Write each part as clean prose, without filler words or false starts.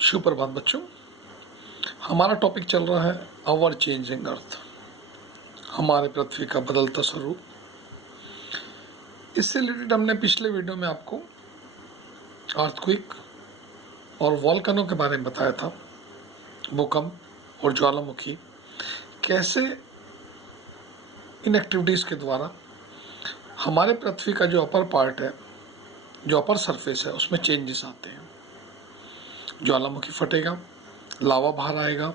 सुप्रभात बच्चों। हमारा टॉपिक चल रहा है आवर चेंजिंग अर्थ, हमारे पृथ्वी का बदलता स्वरूप। इससे रिलेटेड हमने पिछले वीडियो में आपको अर्थक्वेक और वॉल्केनो के बारे में बताया था, भूकंप और ज्वालामुखी कैसे इन एक्टिविटीज़ के द्वारा हमारे पृथ्वी का जो अपर पार्ट है, जो अपर सरफेस है, उसमें चेंजेस आते हैं। ज्वालामुखी फटेगा, लावा बाहर आएगा,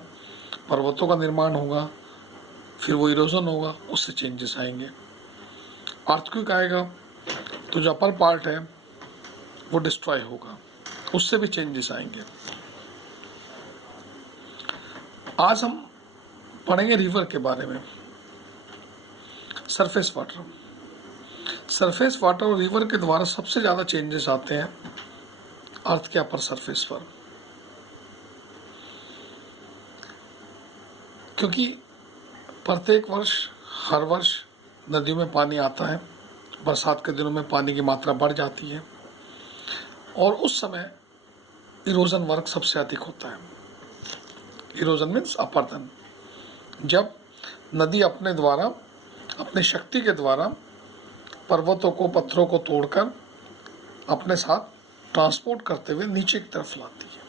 पर्वतों का निर्माण होगा, फिर वो इरोजन होगा, उससे चेंजेस आएंगे। अर्थक्वेक आएगा तो जो अपर पार्ट है वो डिस्ट्रॉय होगा, उससे भी चेंजेस आएंगे। आज हम पढ़ेंगे रिवर के बारे में, सरफेस वाटर। सरफेस वाटर और रिवर के द्वारा सबसे ज़्यादा चेंजेस आते हैं अर्थ के अपर सरफेस पर, क्योंकि प्रत्येक वर्ष हर वर्ष नदियों में पानी आता है। बरसात के दिनों में पानी की मात्रा बढ़ जाती है और उस समय इरोजन वर्क सबसे अधिक होता है। इरोजन मीन्स अपरदन, जब नदी अपने द्वारा, अपने शक्ति के द्वारा पर्वतों को, पत्थरों को तोड़कर अपने साथ ट्रांसपोर्ट करते हुए नीचे की तरफ लाती है।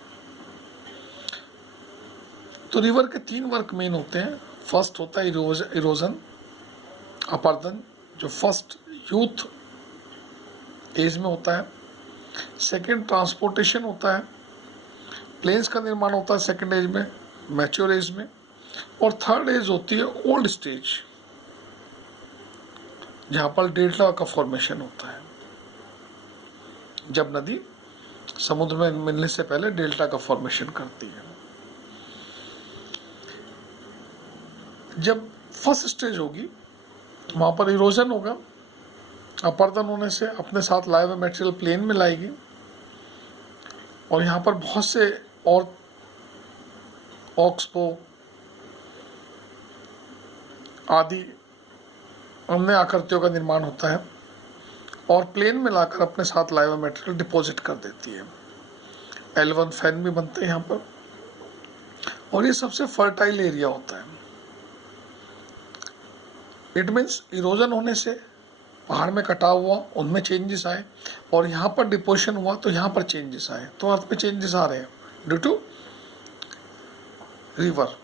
तो रिवर के 3 वर्क मेन होते हैं। फर्स्ट होता है इरोजन, अपरदन, जो फर्स्ट यूथ एज में होता है। सेकंड ट्रांसपोर्टेशन होता है, प्लेन्स का निर्माण होता है सेकंड एज में, मैच्योर एज में। और थर्ड एज होती है ओल्ड स्टेज, जहाँ पर डेल्टा का फॉर्मेशन होता है। जब नदी समुद्र में मिलने से पहले डेल्टा का फॉर्मेशन करती है। जब फर्स्ट स्टेज होगी वहाँ पर इरोजन होगा, अपरदन होने से अपने साथ लाए हुए मटेरियल प्लेन में लाएगी और यहाँ पर बहुत से और ऑक्सबो आदि अन्य आकृतियों का निर्माण होता है और प्लेन में लाकर अपने साथ लाए हुए मटेरियल डिपॉजिट कर देती है। L1 फैन भी बनते हैं यहाँ पर और ये सबसे फर्टाइल एरिया होता है। इट मीन्स इरोजन होने से पहाड़ में कटाव हुआ, उनमें चेंजेस आए, और यहाँ पर डिपोजिशन हुआ तो यहाँ पर चेंजेस आए। तो अर्थ में चेंजेस आ रहे हैं ड्यू टू रिवर,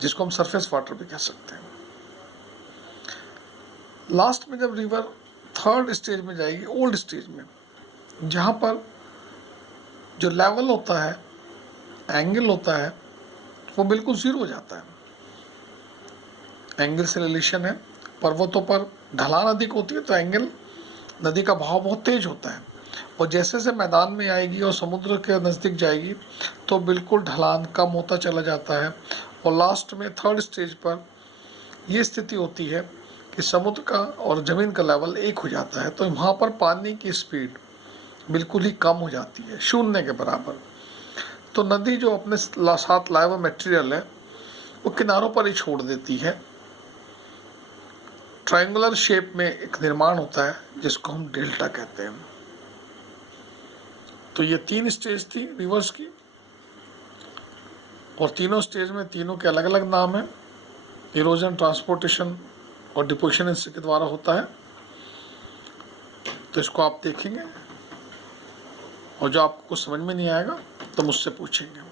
जिसको हम सरफेस वाटर भी कह सकते हैं। लास्ट में जब रिवर थर्ड स्टेज में जाएगी, ओल्ड स्टेज में, जहाँ पर जो लेवल होता है, एंगल होता है, वो बिल्कुल ज़ीरो हो जाता है। एंगल से रिलेशन है। पर्वतों पर ढलान अधिक होती है तो एंगल, नदी का बहाव बहुत तेज होता है, और जैसे जैसे मैदान में आएगी और समुद्र के नज़दीक जाएगी तो बिल्कुल ढलान कम होता चला जाता है। और लास्ट में थर्ड स्टेज पर ये स्थिति होती है कि समुद्र का और ज़मीन का लेवल एक हो जाता है। तो वहाँ पर पानी की स्पीड बिल्कुल ही कम हो जाती है, शून्य के बराबर। तो नदी जो अपने साथ लाए हुआ मटेरियल है वो किनारों पर ही छोड़ देती है। ट्रायंगुलर शेप में एक निर्माण होता है जिसको हम डेल्टा कहते हैं। तो ये 3 स्टेज थी रिवर्स की, और तीनों स्टेज में तीनों के अलग अलग नाम हैं। इरोजन, ट्रांसपोर्टेशन और डिपोजिशन इसके द्वारा होता है। तो इसको आप देखेंगे और जो आपको समझ में नहीं आएगा तो मुझसे पूछेंगे।